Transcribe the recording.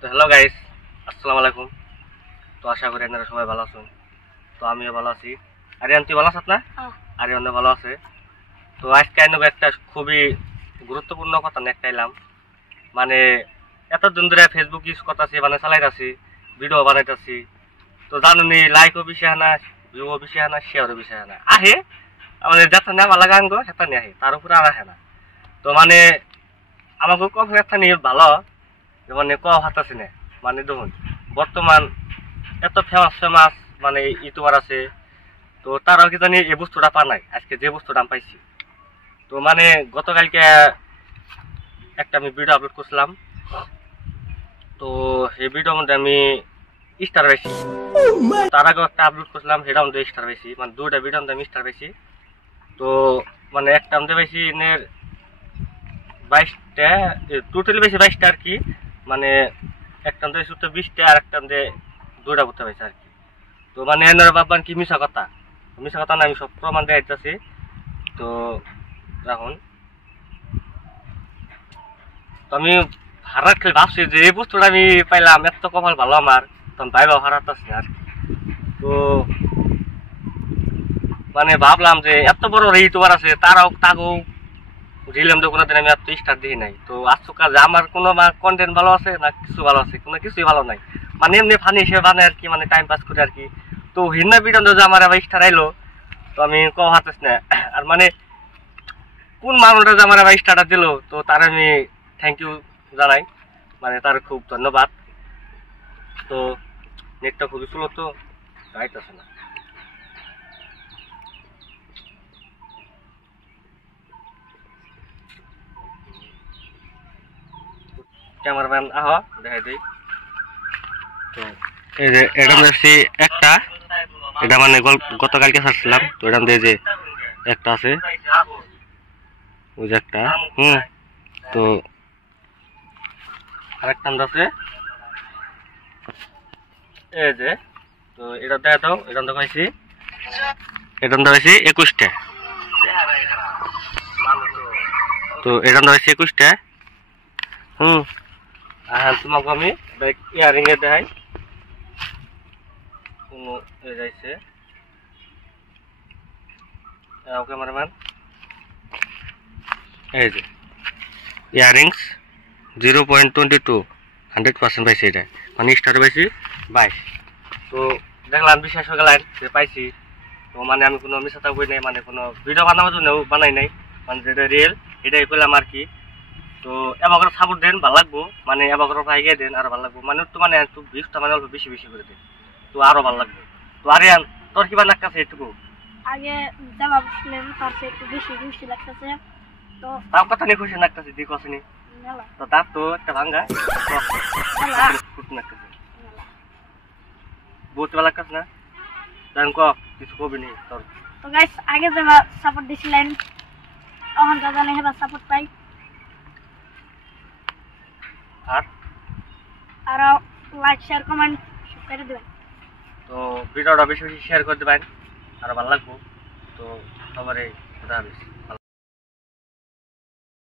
তো hello guys, আসসালামু আলাইকুম। তো আশা করি আপনারা সবাই ভালো আছেন। তো আমিও ভালো আছি। আরিয়ান, তুই ভালো আছিস না? আরিয়ানও ভালো আছে। তো আজকে আইনব একটা খুবই গুরুত্বপূর্ণ কথা নিয়ে এলাম। মানে এতদিন ধরে ফেসবুক ইউজ করতেছি, মানে চালাইতেছি, ভিডিও বানাইতেছি। তো জানুনি লাইকও বেশি আনা, ভিউও বেশি আনা, শেয়ারও বেশি আনা আহে। মানে যাতে না ভালো গান গো সেটা নিয়ে আহে, তার উপরে আর আহে না। তো মানে আমাকে কখন একটা নিয়ে ভালো মানে ক হাতাছি না। মানে দেখুন, বর্তমান এত ফেমাস ফেমাস মানে ইউটিউবার আছে, তো তারাও কি জানি এই বস্তুটা পা নাই, আজকে যে বস্তুটা আমি পাইছি। তো মানে গতকালকে একটা আমি ভিডিও আপলোড করছিলাম। তো সেই ভিডিওর মধ্যে আমি স্টার পাইছি। তার আগেও একটা আপলোড করছিলাম, সেটার মধ্যে স্টার পাইছি। মানে দুইটা ভিডিওর মধ্যে আমি স্টার পাইছি। তো মানে একটা মধ্যে পাইছি 22টা, টোটালি বেশি 22টা আর কি। মানে একটা মধ্যে শুধু 20টা, আর একটা মধ্যে দুইটা করতে পারছি আর কি। তো মানে এনারা ভাববেন কি মিশা কথা, মিশা কথা না, আমি সব প্রমাণ দিয়ে দিতেছি। তো রাখুন, তো আমি হারাত খেলে ভাবছি যে এই বস্তুটা আমি পাইলাম, এত কপাল ভালো আমার, তখন ভাই বাবা হারাতেছি আর। তো মানে ভাবলাম যে এত বড় ইউটিউবার আছে, তারাও তাকেও রিলাম তো কোনোদিন আমি এত স্টার দিই নাই। তো আসছো কাজে আমার কোনো কন্টেন্ট ভালো আছে না, কিছু ভালো আছে, কোনো কিছুই ভালো নাই। মানে এমনি ফানি হিসেবে বানায় আর কি, মানে টাইম পাস করে আর কি। তো হিন্না ভিডিও যে আমার আবার স্টার আইলো, তো আমি কম হাতেছ না। আর মানে কোন মানুষটা যে আমার আবার স্টারটা দিল, তো তার আমি থ্যাংক ইউ জানাই, মানে তার খুব ধন্যবাদ। তো নেটটা খুবই স্লো, তো গাইতেছে না। ক্যামেরাম্যান আহ দেখাই দিই। তো এই যে এটা দেখছি একটা, এটা মানে গতকালকে ছাড়ছিলাম। তো এটার মধ্যে যে একটা আছে, ওই যে একটা, তো আরেকটা আছে এই যে। তো এটা দেখা দাও, এটা দেখাইছি, এটা দেখাইছি 21টা। তো এটা দেখাইছি 21টা। আর তোমাকে আমি ইয়ারিং এ দেখাই, কোনো যাইছে ক্যামেরাম্যান, এই যে ইয়ারিংস 0.22 100% পাইছি। এটা মানে স্টার পাইছি 22। তো দেখলাম বিশ্বাস হয়ে গেলেন যে পাইছি। তো মানে আমি কোনো মিশাতা বই নাই, মানে কোনো ভিডিও বানাবার জন্য বানাই নাই, মানে যেটা রিয়েল এটাই করলাম আর কি। তো এবার করে সাপোর্ট দেন, ভালো লাগবো। মানে এবার করে ভাইগে দেন, আরো ভালো লাগবো। মানে তো মানে একটু ভিউজটা মানে অল্প বেশি বেশি করে দেন, তো আরো ভালো লাগবে। তো আরিয়ান, তোর কি বানাক আছে এটুকু? আগে দেওয়া বসলেন, তার চেয়ে একটু বেশি খুশি লাগতেছে। তো তাও কথা নিয়ে খুশি লাগতেছে, দিক আসেনি। মেলা তো দাঁত তো একটা ভাঙ্গা মেলা খুশি লাগতেছে, মেলা। বহুত ভালো লাগতেছে না? জান ক কিছু কবি নি তোর। তো গাইস, আগে যেবা সাপোর্ট দিছিলেন, তখন তো জানি হেবা সাপোর্ট পাই। আর আর লাইক শেয়ার কমেন্ট সব করে দিবেন। তো ভিডিওটা বেশি বেশি শেয়ার করে দেবেন, আরো ভালো লাগবো। তো সবারই খুদা হাফেজ।